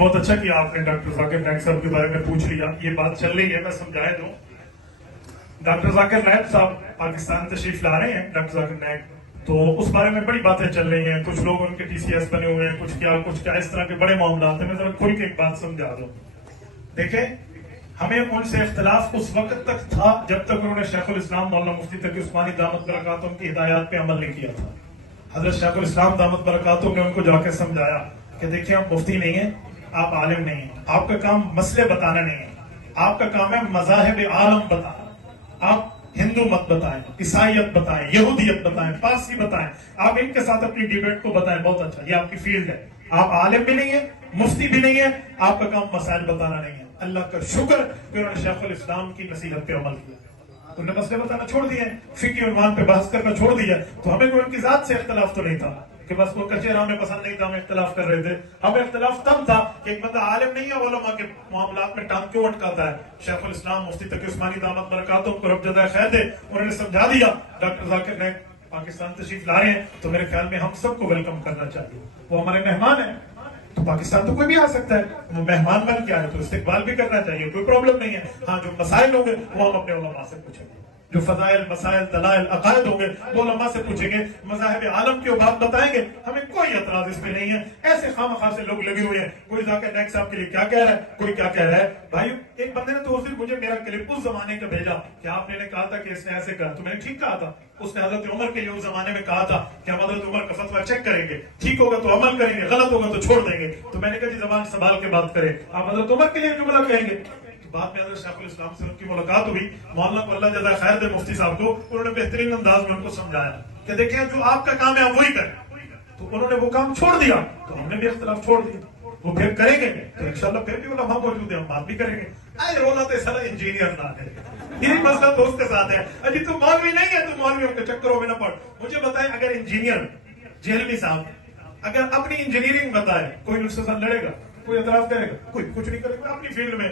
बहुत अच्छा किया आपने डॉक्टर जाकिर नाइक साहब के बारे में पूछ लिया। ये बात चल रही है, मैं समझाया दूं। डॉक्टर जाकिर नाइक साहब पाकिस्तान तशरीफ ला रहे हैं, डॉक्टर जाकिर नाइक, तो उस बारे में बड़ी बातें चल रही हैं। कुछ लोग उनके टीसीएस बने हुए हैं, कुछ क्या, इस तरह के बड़े मामला हैं। मैं जरा खुल के एक बात समझा दूं। देखें, हमें उनसे इख्तिलाफ उस वक्त तक था जब तक उन्होंने शेखुल इस्लाम मौलाना मुफ्ती तकी उस्मानी दामत बरकातुहू की हिदायत पे अमल नहीं किया था। हजरत शेखुल इस्लाम दामत बरकातुहू ने उनको जाके समझाया कि देखिए, आप मुफ्ती नहीं है, आप आलिम नहीं है, आपका काम मसले बताना नहीं है, आपका काम है मज़ाहिब आलम बताना। आप हिंदू मत बताएं, ईसाइयत बताएं, यहूदियत बताएं, पारसी बताएं, आप इनके साथ अपनी डिबेट को बताएं। बहुत अच्छा, ये आपकी फील्ड है। आप आलिम भी नहीं है, मुफ्ती भी नहीं है, आपका काम मसाइल बताना नहीं है। अल्लाह का शुक्र कि उन्होंने शेखुल इस्लाम की नसीहत पे अमल किया, तो उन्होंने मसले बताना छोड़ दिए, फिकी उन्वान पे बहस करना छोड़ दिया। तो हमें कोई उनकी जात से इख्तिलाफ तो नहीं था कि बस उनका चेहरा हमें पसंद नहीं था, हम इख्तिलाफ कर रहे थे। हमें इख्तिलाफ तब था कि एक बंदा आलिम नहीं है, उलमा के मामलात में टांग क्यों अटकाता है। शेखुल इस्लाम मुफ्ती तकी उस्मानी दामत बरकातुहू को रब जज़ाए खैर दे, उन्होंने समझा दिया। डॉक्टर जाकिर नाइक पाकिस्तान तशरीफ ला रहे हैं, तो मेरे ख्याल में हम सबको वेलकम करना चाहिए। वो हमारे मेहमान है, तो पाकिस्तान तो कोई भी आ सकता है, वो मेहमान बन के आए तो इस्तेकबाल भी करना चाहिए, कोई प्रॉब्लम नहीं है। हाँ, जो मसाइल होंगे वो हम अपने उलमा से पूछेंगे, जो फजाइल मसाइल दलाइल अकायद होंगे वो उलमा से पूछेंगे, मज़ाहिब आलम की बात बताएंगे, हमें कोई एतराज इस पे नहीं है। ऐसे खामखा से लोग लगे हुए हैं, कोई जाकर नाइक साहब के लिए क्या कह रहा है, कोई क्या कह रहा है। भाई, एक बंदे ने तो उस दिन मुझे मेरा क्लिप उस जमाने का भेजा कि आपने कहा था कि इसने ऐसे कहा, तो मैंने ठीक कहा था। उसने हजरत उमर के लिए उस जमाने में कहा था कि हम हजरत उमर का फतवा चेक करेंगे, ठीक होगा तो अमल करेंगे, गलत होगा तो छोड़ देंगे। तो मैंने कहा जी, जबान संभाल के बात करें, आप हजरत उमर के लिए जुमला कहेंगे। बाद में हजरत शेखुल इस्लाम से उनकी मुलाकात हुई, मौलाना को अल्लाह जज़ाए खैर दे मुफ्ती साहब को, उन्होंने बेहतरीन अंदाज में उनको समझाया कि देखिए, जो आपका काम है आप वही करें। तो उन्होंने वो काम छोड़ दिया, तो हमने भी इख्तिलाफ छोड़ दिया। वो फिर करेंगे तो इंशाल्लाह फिर भी उलमा मौजूद है, हम बात भी करेंगे। अरे रोना तो सारा इंजीनियर ना है, यही मसला दोस्त के साथ है। अजी तू मौलवी नहीं है, तू मौलवियों के चक्करों में न पड़। मुझे बताए, अगर इंजीनियर जेहलवी साहब अगर अपनी इंजीनियरिंग बताए, कोई उसके साथ लड़ेगा, कोई एतराज करेगा? कोई कुछ नहीं करेगा अपनी फील्ड में।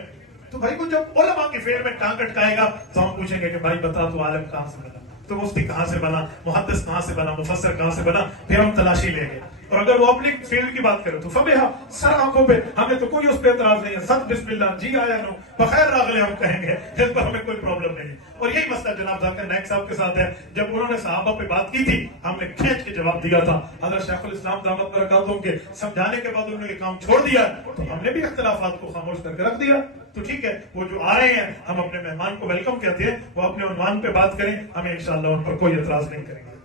तो भाई, को जब उलमा की फील्ड में टांग अटकाएगा तो हम पूछेंगे कि भाई बता, तू आलिम कहां से बना, तो मुफ्ती कहां से बना, मुहद्दिस कहां से बना, मुफस्सिर कहां से बना, फिर हम तलाशी लेंगे। और अगर वो अपनी फील्ड की बात करे तो फबेहा, सर आंखों पे, हमें तो कोई उस पर एतराज नहीं है। सद बिस्मिल्लाह, जी आया नो बखैर रागले हम कहेंगे, इस पर हमें कोई प्रॉब्लम नहीं है। और यही मसला जनाब जाकिर नाइक साहब के साथ है। जब उन्होंने सहाबा पे बात की थी, हमने खींच के जवाब दिया था। हज़रत शेखुल इस्लाम दामत बरकातुहू के समझाने के बाद उन्होंने ये काम छोड़ दिया, तो हमने भी इख्तिलाफात को खामोश करके रख दिया। तो ठीक है, वो जो आ रहे हैं, हम अपने मेहमान को वेलकम कहते हैं, वो अपने उन्वान पे बात करें, हमें इंशाअल्लाह उन पर कोई एतराज नहीं करेंगे।